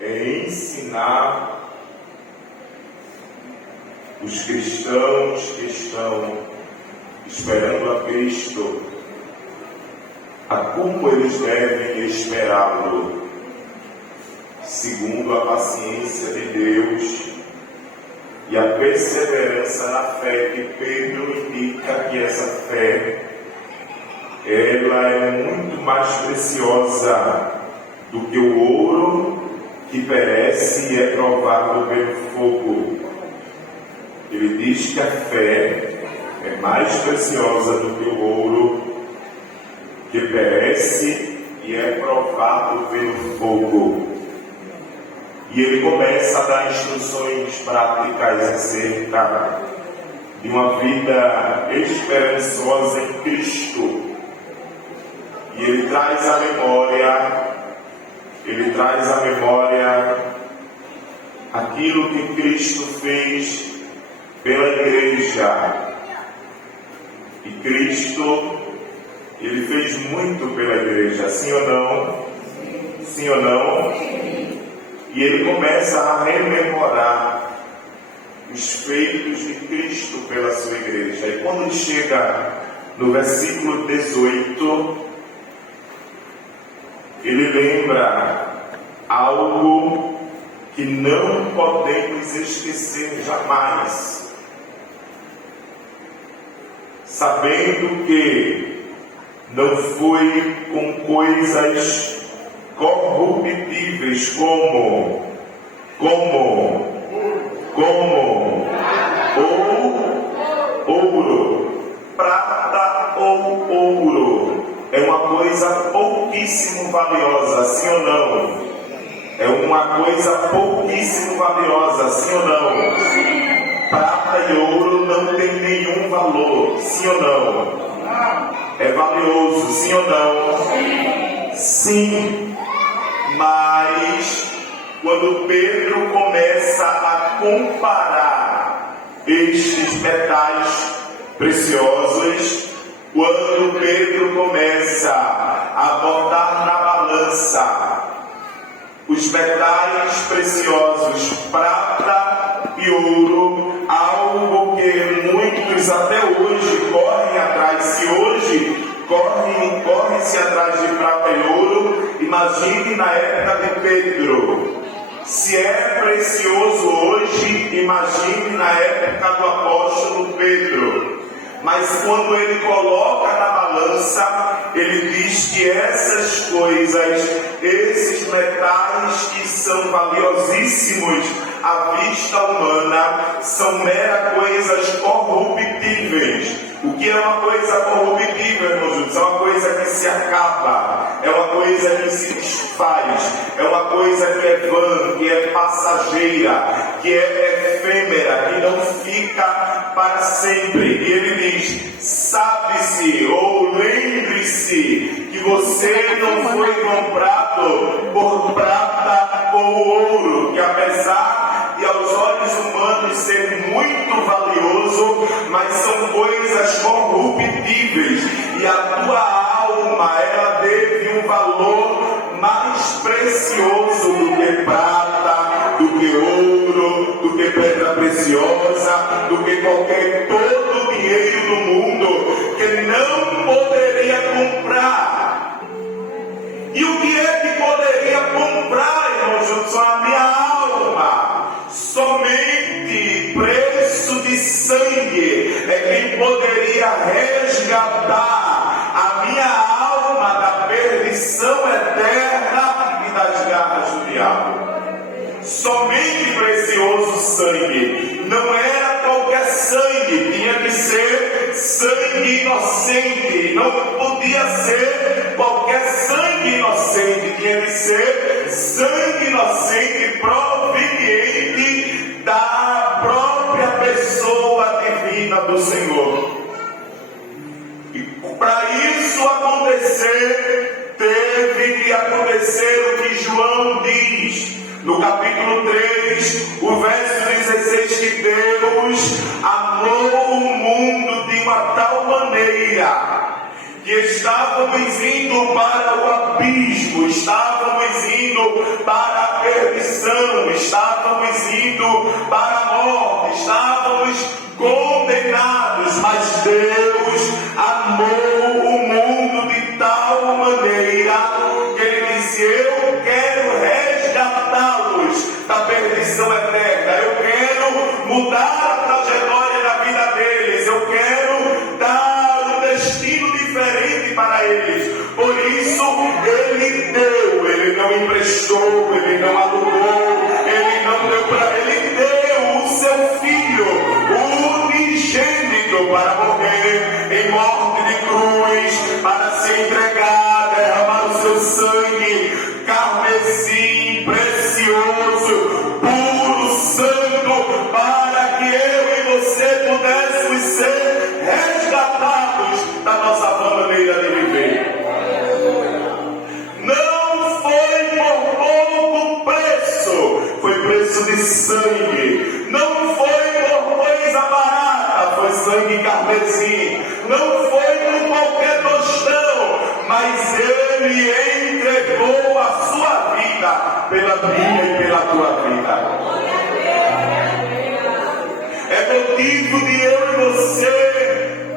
é ensinar os cristãos que estão esperando a Cristo a como eles devem esperá-lo, segundo a paciência de Deus e a perseverança na fé, que Pedro indica que essa fé ela é muito mais preciosa do que o ouro que perece e é provado pelo fogo. Ele diz que a fé é mais preciosa do que o ouro que perece e é provado pelo fogo. E ele começa a dar instruções práticas acerca de uma vida esperançosa em Cristo. E ele traz à memória aquilo que Cristo fez pela igreja. E Cristo, ele fez muito pela igreja, sim ou não? Sim ou não? E ele começa a rememorar os feitos de Cristo pela sua igreja. E quando ele chega no versículo 18, ele lembra algo que não podemos esquecer jamais. Sabendo que não foi com coisas corruptíveis como ou ouro, prata ou ouro, é uma coisa pouquíssimo valiosa, sim ou não? É uma coisa pouquíssimo valiosa, sim ou não? Prata e ouro não tem nenhum valor, sim ou não? É valioso, sim ou não? Sim. Mas quando Pedro começa a comparar estes metais preciosos, quando Pedro começa a botar na balança os metais preciosos, prata e ouro, algo que muitos até hoje correm atrás. Se hoje corre-se atrás de prata e ouro, imagine na época de Pedro. Se é precioso hoje, imagine na época do apóstolo Pedro. Mas quando ele coloca na balança, ele diz que essas coisas, esses metais que são valiosíssimos à vista humana, são meras coisas corruptíveis. O que é uma coisa corruptível, irmãos? É uma coisa que se acaba, é uma coisa que se desfaz, é uma coisa que é vã, que é passageira, que é efêmera, que não fica para sempre. E ele diz: sabe-se ou lembre-se que você não foi comprado por prata ou ouro, que apesar de aos olhos humanos ser muito valioso, mas são coisas corruptíveis, e a tua alma, ela teve um valor mais precioso do que prata, do que ouro, do que pedra preciosa, do que todo o dinheiro do mundo, que não poderia comprar. E o que é que poderia comprar, irmãos? A minha alma. Somente preço de sangue é quem poderia resgatar a minha alma da perdição eterna e das garras do diabo. Somente precioso sangue. Não era qualquer sangue, tinha que ser sangue inocente. Não podia ser qualquer sangue inocente, tinha que ser sangue inocente proveniente da própria pessoa divina do Senhor. E para isso acontecer, teve que acontecer o que João diz no capítulo 3, o verso 16, que Deus amou o mundo de uma tal maneira que estávamos indo para o abismo, estávamos indo para a perdição. estávamos indo para a morte, estávamos condenados, mas Deus amou o mundo de tal maneira que Ele disse: eu quero resgatá-los da perdição eterna, eu quero mudar a trajetória da vida deles, eu quero dar um destino diferente para eles. Por isso Ele deu, Ele não emprestou, Ele não alugou, Ele não deu para Ele deu o seu Filho, o unigênito, para morrer em morte de cruz, para se entregar, derramar o seu sangue carmesim, precioso, puro, santo, para que eu e você pudéssemos ser resgatados da nossa maneira de viver. Não foi por pouco preço, foi preço de sangue. Não foi por coisa barata, foi sangue carmesim. Não foi por qualquer tostão, mas Ele entregou a sua vida pela minha e pela tua vida. É motivo de eu e você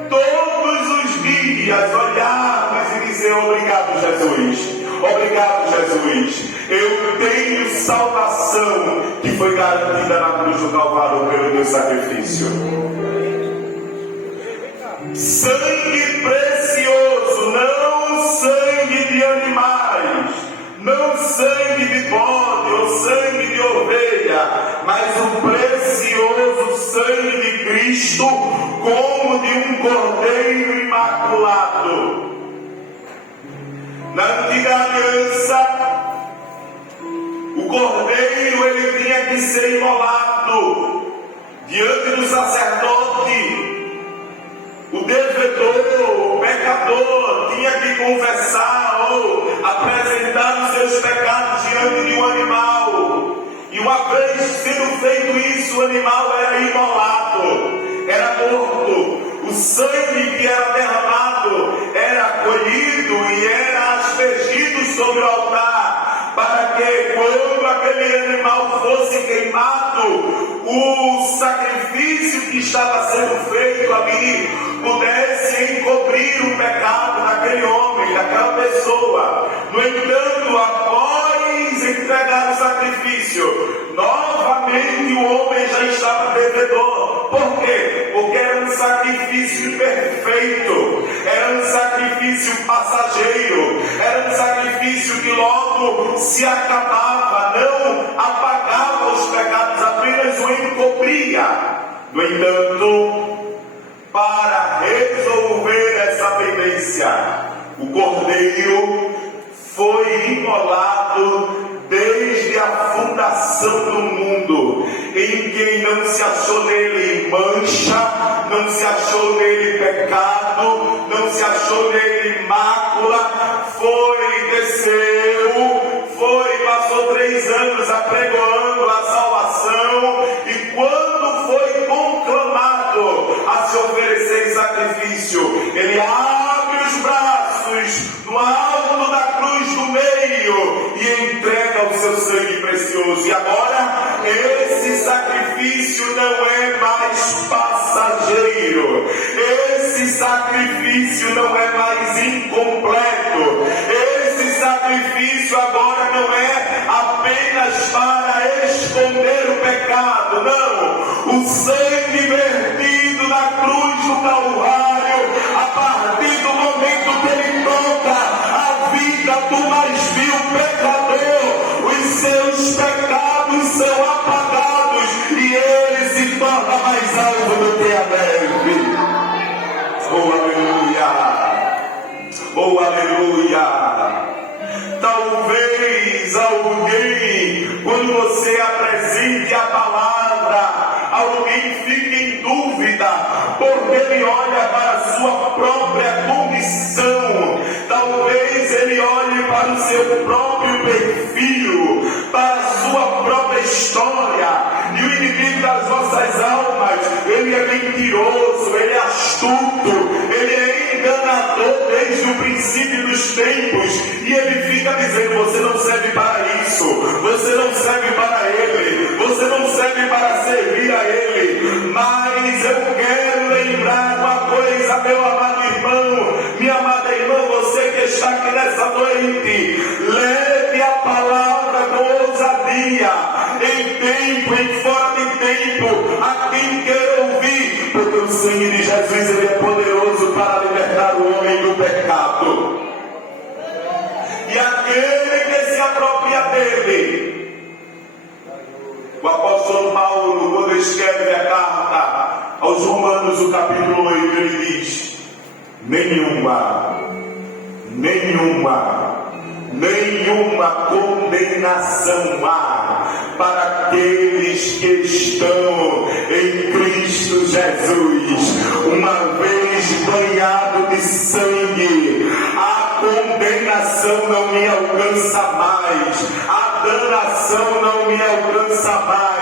todos os dias olharmos e dizer: obrigado, Jesus. Obrigado, Jesus. Eu tenho salvação que foi garantida na cruz do Calvário pelo meu sacrifício. Sangue precioso, não sangue de animais, não sangue de bode ou sangue de ovelha, mas o precioso sangue de Cristo, como de um cordeiro imaculado. Na antiga aliança, o cordeiro ele tinha que ser imolado diante do sacerdote. O devedor, o pecador, tinha que confessar ou apresentar os seus pecados diante de um animal. E uma vez sendo feito isso, o animal era imolado, era morto. O sangue que era derramado era colhido e era aspergido sobre o altar, para que quando aquele animal fosse queimado, o sacrifício que estava sendo feito ali pudesse encobrir o pecado daquele homem, daquela pessoa. No entanto, após entregar o sacrifício, novamente o homem já estava devedor. Por quê? Porque era um sacrifício imperfeito, era um sacrifício passageiro, era um sacrifício que logo se acabava, não apagava os pecados, apenas o encobria. No entanto, para resolver essa pendência, o cordeiro foi imolado desde a fundação do mundo, em que não se achou nele mancha, não se achou nele pecado, não se achou nele mácula. Passou 3 anos apregoando a salvação, e quando foi conclamado a se oferecer em sacrifício, ele abre os braços no alto da cruz do meio e entrega o seu sangue precioso. E agora esse sacrifício não é mais passageiro, esse sacrifício não é mais incompleto, esse sacrifício agora não é apenas para esconder o pecado, não. O sangue vertido na cruz do Calvário, a partir do momento que ele toca a vida do mais vil pecador, os seus pecados são apagados e ele se torna mais alto do que a neve. Oh, aleluia! Oh, aleluia! Talvez alguém, quando você apresente a palavra, alguém fique em dúvida, porque ele olha para a sua própria condição. Talvez ele olhe para o seu próprio perfil, para a sua própria história. E o inimigo das nossas almas, ele é mentiroso, ele é astuto, ele é enganador desde o princípio dos tempos, e ele fica dizendo: você não serve para isso, você não serve para ele, tempo, em fora de tempo, a quem quer ouvir, porque o sangue de Jesus ele é poderoso para libertar o homem do pecado. E aquele que se apropria dele, o apóstolo Paulo, quando escreve a carta aos Romanos, o capítulo 8, ele diz: nenhuma condenação há para aqueles que estão em Cristo Jesus. Uma vez banhado de sangue, a condenação não me alcança mais, a danação não me alcança mais.